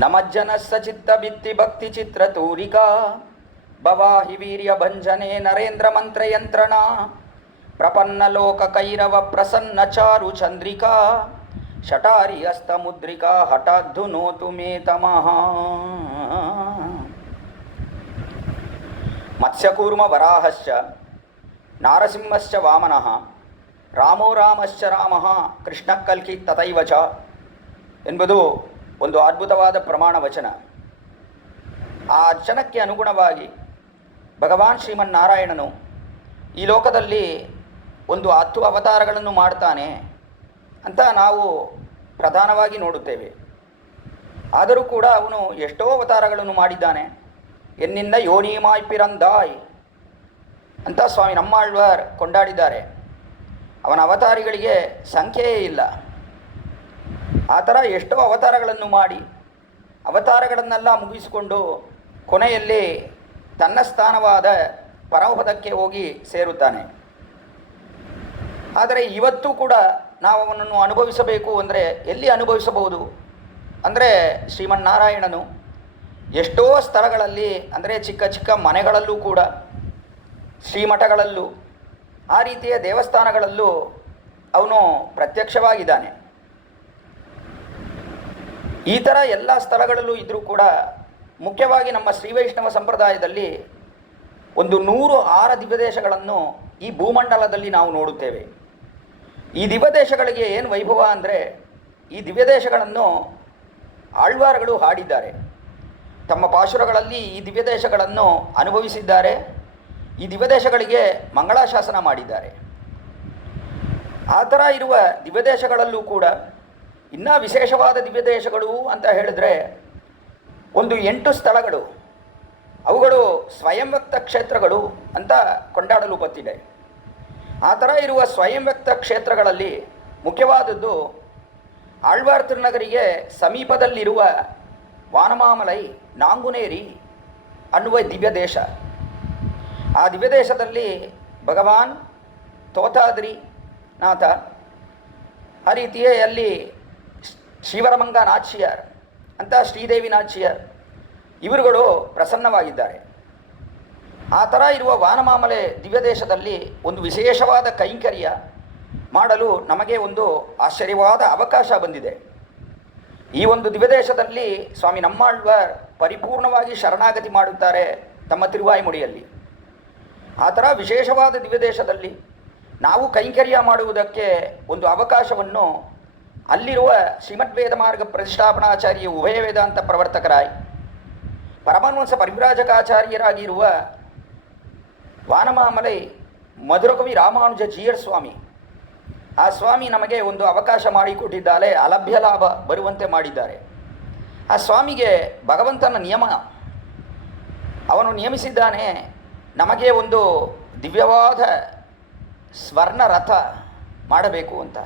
ನಮಜ್ಜನಸ್ಸ ಚಿತ್ತ ಭಿತ್ತಿ ಭಕ್ತಿ ಚಿತ್ರ ತೂರಿಕಾ ಭವಾಹಿ ವೀರ್ಯ ಭಂಜನೆ ನರೇಂದ್ರ ಮಂತ್ರಯಂತ್ರಣ ಪ್ರಪನ್ನ ಲೋಕ ಕೈರವ ಪ್ರಸನ್ನ ಚಾರು ಚಂದ್ರಿಕಾ ಶಟಾರಿ ಹಸ್ತ ಮುದ್ರಿಕಾ ಹಠಾದ್ದು ನೋತು ಮೇ ತಮಃ. ಮತ್ಸ್ಯಕೂರ್ಮ ವರಾಹಶ್ಚ ನಾರಸಿಂಹಶ್ಚ ವಾಮನಃ ರಾಮೋ ರಾಮಶ್ಚ ರಾಮಃ ಕೃಷ್ಣ ಕಲ್ಕಿ ತಥೈವ ಚ ಎಂಬುದು ಒಂದು ಅದ್ಭುತವಾದ ಪ್ರಮಾಣ ವಚನ. ಆ ವಚನಕ್ಕೆ ಅನುಗುಣವಾಗಿ ಭಗವಾನ್ ಶ್ರೀಮನ್ನಾರಾಯಣನು ಈ ಲೋಕದಲ್ಲಿ ಒಂದು 10 ಅವತಾರಗಳನ್ನು ಮಾಡ್ತಾನೆ ಅಂತ ನಾವು ಪ್ರಧಾನವಾಗಿ ನೋಡುತ್ತೇವೆ. ಆದರೂ ಕೂಡ ಅವನು ಎಷ್ಟೋ ಅವತಾರಗಳನ್ನು ಮಾಡಿದ್ದಾನೆ. ಎನ್ನಿಂದ ಯೋನಿಮಾಯ್ ಪಿರಂದಾಯ್ ಅಂತ ಸ್ವಾಮಿ ನಮ್ಮಾಳ್ವಾರ್ ಕೊಂಡಾಡಿದ್ದಾರೆ. ಅವನ ಅವತಾರಿಗಳಿಗೆ ಸಂಖ್ಯೆಯೇ ಇಲ್ಲ. ಆ ಥರ ಎಷ್ಟೋ ಅವತಾರಗಳನ್ನು ಮಾಡಿ ಅವತಾರಗಳನ್ನೆಲ್ಲ ಮುಗಿಸಿಕೊಂಡು ಕೊನೆಯಲ್ಲಿ ತನ್ನ ಸ್ಥಾನವಾದ ಪರಮಪದಕ್ಕೆ ಹೋಗಿ ಸೇರುತ್ತಾನೆ. ಆದರೆ ಇವತ್ತು ಕೂಡ ನಾವು ಅವನನ್ನು ಅನುಭವಿಸಬೇಕು ಅಂದರೆ ಎಲ್ಲಿ ಅನುಭವಿಸಬಹುದು ಅಂದರೆ ಶ್ರೀಮನ್ನಾರಾಯಣನು ಎಷ್ಟೋ ಸ್ಥಳಗಳಲ್ಲಿ ಅಂದರೆ ಚಿಕ್ಕ ಚಿಕ್ಕ ಮನೆಗಳಲ್ಲೂ ಕೂಡ ಶ್ರೀಮಠಗಳಲ್ಲೂ ಆ ರೀತಿಯ ದೇವಸ್ಥಾನಗಳಲ್ಲೂ ಅವನು ಪ್ರತ್ಯಕ್ಷವಾಗಿದ್ದಾನೆ. ಈ ಥರ ಎಲ್ಲ ಸ್ಥಳಗಳಲ್ಲೂ ಇದ್ದರೂ ಕೂಡ ಮುಖ್ಯವಾಗಿ ನಮ್ಮ ಶ್ರೀ ವೈಷ್ಣವ ಸಂಪ್ರದಾಯದಲ್ಲಿ ಒಂದು 106 ದಿವ್ಯದೇಶಗಳನ್ನು ಈ ಭೂಮಂಡಲದಲ್ಲಿ ನಾವು ನೋಡುತ್ತೇವೆ. ಈ ದಿವ್ಯದೇಶಗಳಿಗೆ ಏನು ವೈಭವ ಅಂದರೆ ಈ ದಿವ್ಯದೇಶಗಳನ್ನು ಆಳ್ವಾರ್ಗಳು ಹಾಡಿದ್ದಾರೆ. ತಮ್ಮ ಪಾಶುರಗಳಲ್ಲಿ ಈ ದಿವ್ಯದೇಶಗಳನ್ನು ಅನುಭವಿಸಿದ್ದಾರೆ. ಈ ದಿವ್ಯದೇಶಗಳಿಗೆ ಮಂಗಳಾಶಾಸನ ಮಾಡಿದ್ದಾರೆ. ಆ ಥರ ಇರುವ ದಿವ್ಯದೇಶಗಳಲ್ಲೂ ಕೂಡ ಇನ್ನೂ ವಿಶೇಷವಾದ ದಿವ್ಯದೇಶಗಳು ಅಂತ ಹೇಳಿದ್ರೆ ಒಂದು 8 ಸ್ಥಳಗಳು, ಅವುಗಳು ಸ್ವಯಂ ವ್ಯಕ್ತ ಕ್ಷೇತ್ರಗಳು ಅಂತ ಕೊಂಡಾಡಲು ಬತ್ತಿದೆ. ಆ ಥರ ಇರುವ ಸ್ವಯಂ ವ್ಯಕ್ತ ಕ್ಷೇತ್ರಗಳಲ್ಲಿ ಮುಖ್ಯವಾದದ್ದು ಆಳ್ವಾರ್ ತಿರುನಗರಿಗೆ ಸಮೀಪದಲ್ಲಿರುವ ವಾನಮಾಮಲೈ ನಾಂಗುನೇರಿ ಅನ್ನುವ ದಿವ್ಯದೇಶ. ಆ ದಿವ್ಯದೇಶದಲ್ಲಿ ಭಗವಾನ್ ತೋತಾದ್ರಿ ನಾಥ, ಆ ರೀತಿಯೇ ಅಲ್ಲಿ ಶ್ರೀವರಮಂಗ ನಾಚಿಯರ್ ಅಂತ ಶ್ರೀದೇವಿ ನಾಚಿಯರ್ ಇವರುಗಳು ಪ್ರಸನ್ನವಾಗಿದ್ದಾರೆ. ಆ ಥರ ಇರುವ ವಾನಮಾಮಲೆ ದಿವ್ಯದೇಶದಲ್ಲಿ ಒಂದು ವಿಶೇಷವಾದ ಕೈಂಕರ್ಯ ಮಾಡಲು ನಮಗೆ ಒಂದು ಆಶ್ಚರ್ಯವಾದ ಅವಕಾಶ ಬಂದಿದೆ. ಈ ಒಂದು ದಿವ್ಯದೇಶದಲ್ಲಿ ಸ್ವಾಮಿ ನಮ್ಮಾಳ್ವಾರ್ ಪರಿಪೂರ್ಣವಾಗಿ ಶರಣಾಗತಿ ಮಾಡುತ್ತಾರೆ ತಮ್ಮ ತಿರುವಾಯಿಮುಡಿಯಲ್ಲಿ. ಆ ಥರ ವಿಶೇಷವಾದ ದಿವ್ಯದೇಶದಲ್ಲಿ ನಾವು ಕೈಂಕರ್ಯ ಮಾಡುವುದಕ್ಕೆ ಒಂದು ಅವಕಾಶವನ್ನು ಅಲ್ಲಿರುವ ಶ್ರೀಮದ್ ವೇದ ಮಾರ್ಗ ಪ್ರತಿಷ್ಠಾಪನಾಚಾರ್ಯ ಉಭಯ ವೇದಾಂತ ಪ್ರವರ್ತಕರಾಗಿ ಪರಮಹಂಸ ಪರಿವ್ರಾಜಕಾಚಾರ್ಯರಾಗಿರುವ ವಾನಮಾಮಲೈ ಮಧುರಕವಿ ರಾಮಾನುಜ ಜೀಯರ್ ಸ್ವಾಮಿ, ಆ ಸ್ವಾಮಿ ನಮಗೆ ಒಂದು ಅವಕಾಶ ಮಾಡಿಕೊಟ್ಟಿದ್ದಾರೆ, ಅಲಭ್ಯ ಲಾಭ ಬರುವಂತೆ ಮಾಡಿದ್ದಾರೆ. ಆ ಸ್ವಾಮಿಗೆ ಭಗವಂತನ ನಿಯಮ, ಅವನು ನಿಯಮಿಸಿದ್ದಾನೆ ನಮಗೆ ಒಂದು ದಿವ್ಯವಾದ ಸ್ವರ್ಣ ರಥ ಮಾಡಬೇಕು ಅಂತ.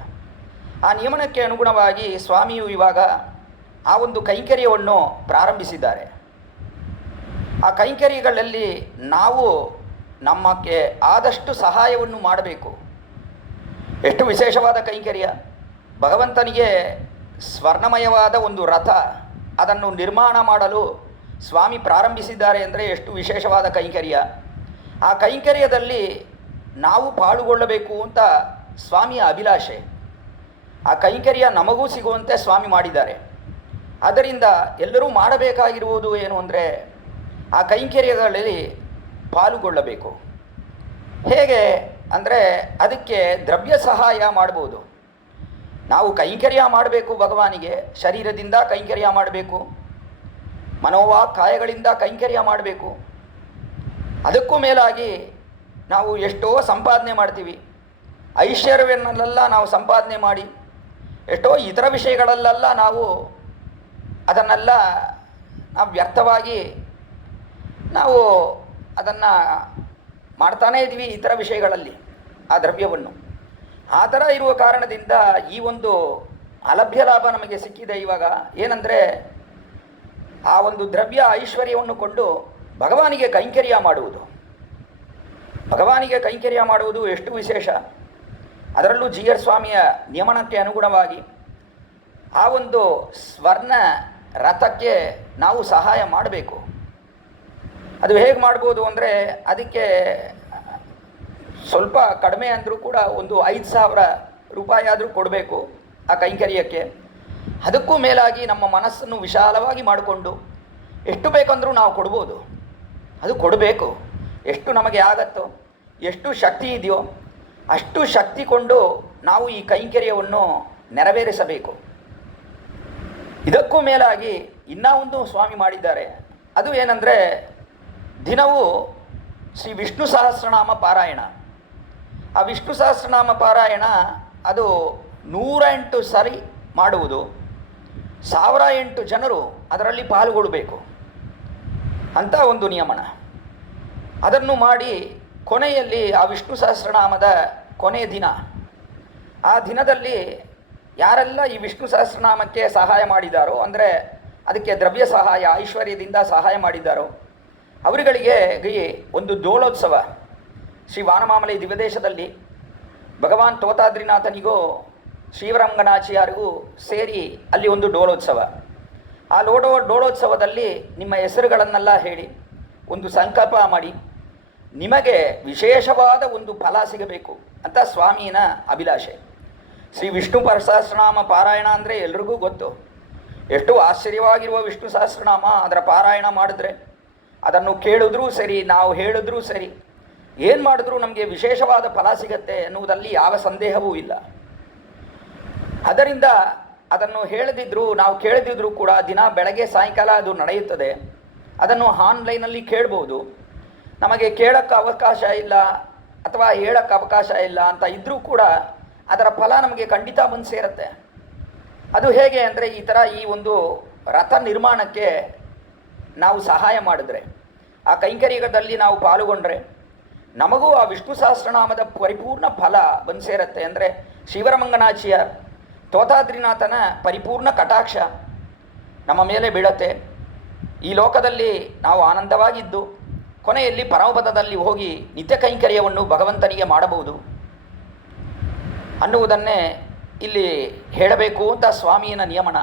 ಆ ನಿಯಮನಕ್ಕೆ ಅನುಗುಣವಾಗಿ ಸ್ವಾಮಿಯು ಇವಾಗ ಆ ಒಂದು ಕೈಂಕರ್ಯವನ್ನು ಪ್ರಾರಂಭಿಸಿದ್ದಾರೆ. ಆ ಕೈಂಕರ್ಯಗಳಲ್ಲಿ ನಾವು ನಮ್ಮಕ್ಕೆ ಆದಷ್ಟು ಸಹಾಯವನ್ನು ಮಾಡಬೇಕು. ಎಷ್ಟು ವಿಶೇಷವಾದ ಕೈಂಕರ್ಯ! ಭಗವಂತನಿಗೆ ಸ್ವರ್ಣಮಯವಾದ ಒಂದು ರಥ ಅದನ್ನು ನಿರ್ಮಾಣ ಮಾಡಲು ಸ್ವಾಮಿ ಪ್ರಾರಂಭಿಸಿದ್ದಾರೆ ಅಂದರೆ ಎಷ್ಟು ವಿಶೇಷವಾದ ಕೈಂಕರ್ಯ! ಆ ಕೈಂಕರ್ಯದಲ್ಲಿ ನಾವು ಪಾಲುಗೊಳ್ಳಬೇಕು ಅಂತ ಸ್ವಾಮಿಯ ಅಭಿಲಾಷೆ. ಆ ಕೈಂಕರ್ಯ ನಮಗೂ ಸಿಗುವಂತೆ ಸ್ವಾಮಿ ಮಾಡಿದ್ದಾರೆ. ಆದ್ದರಿಂದ ಎಲ್ಲರೂ ಮಾಡಬೇಕಾಗಿರುವುದು ಏನು ಅಂದರೆ ಆ ಕೈಂಕರ್ಯಗಳಲ್ಲಿ ಪಾಲುಗೊಳ್ಳಬೇಕು. ಹೇಗೆ ಅಂದರೆ ಅದಕ್ಕೆ ದ್ರವ್ಯ ಸಹಾಯ ಮಾಡ್ಬೋದು. ನಾವು ಕೈಂಕರ್ಯ ಮಾಡಬೇಕು, ಭಗವಾನಿಗೆ ಶರೀರದಿಂದ ಕೈಂಕರ್ಯ ಮಾಡಬೇಕು, ಮನೋವಾಕ್ಕಾಯಗಳಿಂದ ಕೈಂಕರ್ಯ ಮಾಡಬೇಕು. ಅದಕ್ಕೂ ಮೇಲಾಗಿ ನಾವು ಎಷ್ಟೋ ಸಂಪಾದನೆ ಮಾಡ್ತೀವಿ. ಐಶ್ವರ್ಯವನ್ನೆಲ್ಲ ನಾವು ಸಂಪಾದನೆ ಮಾಡಿ ಎಷ್ಟೋ ಇತರ ವಿಷಯಗಳಲ್ಲೆಲ್ಲ ನಾವು ಅದನ್ನೆಲ್ಲ ನಾವು ವ್ಯರ್ಥವಾಗಿ ನಾವು ಅದನ್ನು ಮಾಡ್ತಾನೇ ಇದ್ದೀವಿ ಇತರ ವಿಷಯಗಳಲ್ಲಿ ಆ ದ್ರವ್ಯವನ್ನು. ಆ ಥರ ಇರುವ ಕಾರಣದಿಂದ ಈ ಒಂದು ಅಲಭ್ಯ ಲಾಭ ನಮಗೆ ಸಿಕ್ಕಿದೆ ಇವಾಗ. ಏನಂದರೆ ಆ ಒಂದು ದ್ರವ್ಯ ಐಶ್ವರ್ಯವನ್ನು ಕೊಂಡು ಭಗವಾನಿಗೆ ಕೈಂಕರ್ಯ ಮಾಡುವುದು. ಭಗವಾನಿಗೆ ಕೈಂಕರ್ಯ ಮಾಡುವುದು ಎಷ್ಟು ವಿಶೇಷ! ಅದರಲ್ಲೂ ಜೀಯರ್ ಸ್ವಾಮಿಯ ನಿಯಮನಕ್ಕೆ ಅನುಗುಣವಾಗಿ ಆ ಒಂದು ಸ್ವರ್ಣ ರಥಕ್ಕೆ ನಾವು ಸಹಾಯ ಮಾಡಬೇಕು. ಅದು ಹೇಗೆ ಮಾಡ್ಬೋದು ಅಂದರೆ, ಅದಕ್ಕೆ ಸ್ವಲ್ಪ ಕಡಿಮೆ ಅಂದರೂ ಕೂಡ ಒಂದು 5,000 ರೂಪಾಯಿ ಆದರೂ ಕೊಡಬೇಕು ಆ ಕೈಂಕರ್ಯಕ್ಕೆ. ಅದಕ್ಕೂ ಮೇಲಾಗಿ ನಮ್ಮ ಮನಸ್ಸನ್ನು ವಿಶಾಲವಾಗಿ ಮಾಡಿಕೊಂಡು ಎಷ್ಟು ಬೇಕಂದರೂ ನಾವು ಕೊಡ್ಬೋದು. ಅದು ಕೊಡಬೇಕು. ಎಷ್ಟು ನಮಗೆ ಆಗತ್ತೋ, ಎಷ್ಟು ಶಕ್ತಿ ಇದೆಯೋ ಅಷ್ಟು ಶಕ್ತಿ ಕೊಂಡು ನಾವು ಈ ಕೈಂಕರ್ಯವನ್ನು ನೆರವೇರಿಸಬೇಕು. ಇದಕ್ಕೂ ಮೇಲಾಗಿ ಇನ್ನೂ ಒಂದು ಸ್ವಾಮಿ ಮಾಡಿದ್ದಾರೆ. ಅದು ಏನಂದರೆ, ದಿನವೂ ಶ್ರೀ ವಿಷ್ಣು ಸಹಸ್ರನಾಮ ಪಾರಾಯಣ. ಆ ವಿಷ್ಣು ಸಹಸ್ರನಾಮ ಪಾರಾಯಣ ಅದು 108 ಸರಿ ಮಾಡುವುದು. 1008 ಜನರು ಅದರಲ್ಲಿ ಪಾಲ್ಗೊಳ್ಳಬೇಕು ಅಂತ ಒಂದು ನಿಯಮನ. ಅದನ್ನು ಮಾಡಿ ಕೊನೆಯಲ್ಲಿ ಆ ವಿಷ್ಣು ಸಹಸ್ರನಾಮದ ಕೊನೆಯ ದಿನ, ಆ ದಿನದಲ್ಲಿ ಯಾರೆಲ್ಲ ಈ ವಿಷ್ಣು ಸಹಸ್ರನಾಮಕ್ಕೆ ಸಹಾಯ ಮಾಡಿದ್ದಾರೋ, ಅಂದರೆ ಅದಕ್ಕೆ ದ್ರವ್ಯ ಸಹಾಯ ಐಶ್ವರ್ಯದಿಂದ ಸಹಾಯ ಮಾಡಿದ್ದಾರೋ ಅವರುಗಳಿಗೆ ಒಂದು ಡೋಲೋತ್ಸವ ಶ್ರೀ ವಾನಮಾಮಲೆ ದಿವ್ಯದೇಶದಲ್ಲಿ ಭಗವಾನ್ ತೋತಾದ್ರಿನಾಥನಿಗೂ ಶ್ರೀವರಂಗನಾಚಿಯಾರಿಗೂ ಸೇರಿ ಅಲ್ಲಿ ಒಂದು ಡೋಲೋತ್ಸವ. ಆ ಡೋಲೋತ್ಸವದಲ್ಲಿ ನಿಮ್ಮ ಹೆಸರುಗಳನ್ನೆಲ್ಲ ಹೇಳಿ ಒಂದು ಸಂಕಲ್ಪ ಮಾಡಿ, ನಿಮಗೆ ವಿಶೇಷವಾದ ಒಂದು ಫಲ ಸಿಗಬೇಕು ಅಂತ ಸ್ವಾಮಿಯ ಅಭಿಲಾಷೆ. ಶ್ರೀ ವಿಷ್ಣು ಸಹಸ್ರನಾಮ ಪಾರಾಯಣ ಅಂದರೆ ಎಲ್ರಿಗೂ ಗೊತ್ತು. ಎಷ್ಟು ಆಶ್ಚರ್ಯವಾಗಿರುವ ವಿಷ್ಣು ಸಹಸ್ರನಾಮ. ಅದರ ಪಾರಾಯಣ ಮಾಡಿದ್ರೆ, ಅದನ್ನು ಕೇಳಿದ್ರೂ ಸರಿ, ನಾವು ಹೇಳಿದ್ರೂ ಸರಿ, ಏನು ಮಾಡಿದ್ರೂ ನಮಗೆ ವಿಶೇಷವಾದ ಫಲ ಸಿಗತ್ತೆ ಎನ್ನುವುದಲ್ಲಿ ಯಾವ ಸಂದೇಹವೂ ಇಲ್ಲ. ಅದರಿಂದ ಅದನ್ನು ಹೇಳದಿದ್ದರೂ ನಾವು ಕೇಳದಿದ್ದರೂ ಕೂಡ ದಿನ ಬೆಳಗ್ಗೆ ಸಾಯಂಕಾಲ ಅದು ನಡೆಯುತ್ತದೆ. ಅದನ್ನು ಆನ್ಲೈನಲ್ಲಿ ಕೇಳ್ಬೋದು. ನಮಗೆ ಕೇಳೋಕ್ಕೆ ಅವಕಾಶ ಇಲ್ಲ ಅಥವಾ ಹೇಳೋಕ್ಕೆ ಅವಕಾಶ ಇಲ್ಲ ಅಂತ ಇದ್ದರೂ ಕೂಡ ಅದರ ಫಲ ನಮಗೆ ಖಂಡಿತ ಬಂದು ಸೇರುತ್ತೆ. ಅದು ಹೇಗೆ ಅಂದರೆ, ಈ ಒಂದು ರಥ ನಿರ್ಮಾಣಕ್ಕೆ ನಾವು ಸಹಾಯ ಮಾಡಿದ್ರೆ, ಆ ಕೈಂಕರ್ಯದಲ್ಲಿ ನಾವು ಪಾಲ್ಗೊಂಡ್ರೆ ನಮಗೂ ಆ ವಿಷ್ಣು ಸಹಸ್ರನಾಮದ ಪರಿಪೂರ್ಣ ಫಲ ಬಂದು ಸೇರುತ್ತೆ. ಅಂದರೆ ಶಿವರಮಂಗನಾಚಿಯ ತೋತಾದ್ರಿನಾಥನ ಪರಿಪೂರ್ಣ ಕಟಾಕ್ಷ ನಮ್ಮ ಮೇಲೆ ಬೀಳತ್ತೆ. ಈ ಲೋಕದಲ್ಲಿ ನಾವು ಆನಂದವಾಗಿದ್ದು ಕೊನೆಯಲ್ಲಿ ಪರಮಪದದಲ್ಲಿ ಹೋಗಿ ನಿತ್ಯ ಕೈಂಕರ್ಯವನ್ನು ಭಗವಂತನಿಗೆ ಮಾಡಬಹುದು ಅನ್ನುವುದನ್ನೇ ಇಲ್ಲಿ ಹೇಳಬೇಕು ಅಂತ ಸ್ವಾಮಿಯ ನಿಯಮನ.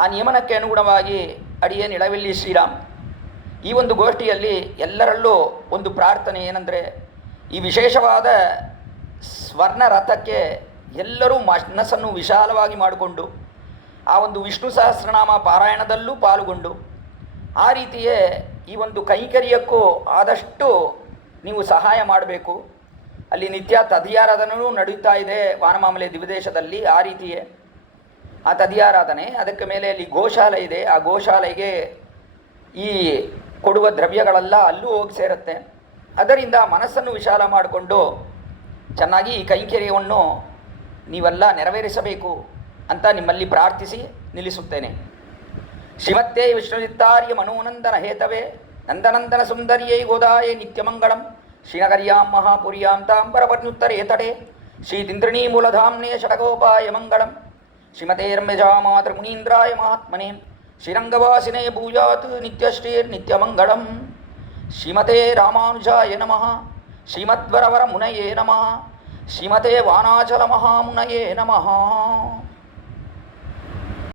ಆ ನಿಯಮನಕ್ಕೆ ಅನುಗುಣವಾಗಿ ಅಡಿಯೇನ್ ಇಳವೆಲ್ಲಿ ಶ್ರೀರಾಮ್ ಈ ಒಂದು ಗೋಷ್ಠಿಯಲ್ಲಿ ಎಲ್ಲರಲ್ಲೂ ಒಂದು ಪ್ರಾರ್ಥನೆ ಏನಂದರೆ, ಈ ವಿಶೇಷವಾದ ಸ್ವರ್ಣ ರಥಕ್ಕೆ ಎಲ್ಲರೂ ಮನಸ್ಸನ್ನು ವಿಶಾಲವಾಗಿ ಮಾಡಿಕೊಂಡು ಆ ಒಂದು ವಿಷ್ಣು ಸಹಸ್ರನಾಮ ಪಾರಾಯಣದಲ್ಲೂ ಪಾಲ್ಗೊಂಡು ಆ ರೀತಿಯೇ ಈ ಒಂದು ಕೈಂಕರ್ಯಕ್ಕೂ ಆದಷ್ಟು ನೀವು ಸಹಾಯ ಮಾಡಬೇಕು. ಅಲ್ಲಿ ನಿತ್ಯ ತದಿಯಾರಾಧನೆಯೂ ನಡೀತಾ ಇದೆ ವಾನಮಾಮಲೆ ದಿವ್ಯದೇಶದಲ್ಲಿ. ಆ ರೀತಿಯೇ ಆ ತದಿಯಾರಾಧನೆ, ಅದಕ್ಕೆ ಮೇಲೆ ಅಲ್ಲಿ ಗೋಶಾಲೆ ಇದೆ. ಆ ಗೋಶಾಲೆಗೆ ಈ ಕೊಡುವ ದ್ರವ್ಯಗಳೆಲ್ಲ ಅಲ್ಲೂ ಹೋಗಿ ಸೇರುತ್ತೆ. ಅದರಿಂದ ಮನಸ್ಸನ್ನು ವಿಶಾಲ ಮಾಡಿಕೊಂಡು ಚೆನ್ನಾಗಿ ಈ ಕೈಂಕರ್ಯವನ್ನು ನೀವೆಲ್ಲ ನೆರವೇರಿಸಬೇಕು ಅಂತ ನಿಮ್ಮಲ್ಲಿ ಪ್ರಾರ್ಥಿಸಿ ನಿಲ್ಲಿಸುತ್ತೇನೆ. ಶ್ರೀಮತ್ತೇ ವಿಷ್ಣುಚಿತ್ತಾರ್ಯ ಮನೋನಂದನ ಹೇತವೇ ನಂದನಂದನ ಸುಂದರ್ಯೈ ಗೋದಾಯೇ ನಿತ್ಯಮಂಗಳಂ ಶ್ರೀನಗರ್ಯಾಂ ಮಹಾಪುರ್ಯಾಂ ತಾಂಬರಪರ್ನುತ್ತರೇ ತಟೆ ಶ್ರೀತಿಂದ್ರಿಣೀ ಮೂಲಧಾಮ್ನೇ ಷಡಗೋಪಾಯ ಮಂಗಳಂ ಶ್ರೀಮತೇರ್ಮ್ಯಜಾಮಾತೃಮುನೀಂದ್ರಾಯ ಮಹಾತ್ಮನೆ ಶ್ರೀರಂಗವಾಸಿನೇ ಭೂಯಾತ್ ನಿತ್ಯಶ್ರೀರ್ನಿತ್ಯಮಂಗಳಂ. ಶ್ರೀಮತೆ ರಾಮಾನುಜಾಯ ನಮಃ. ಶ್ರೀಮದ್ವರವರ ಮುನಯೇ ನಮಃ. ಶ್ರೀಮತೆ ವಾನಾಚಲ ಮಹಾಮುನಯೇ ನಮಃ.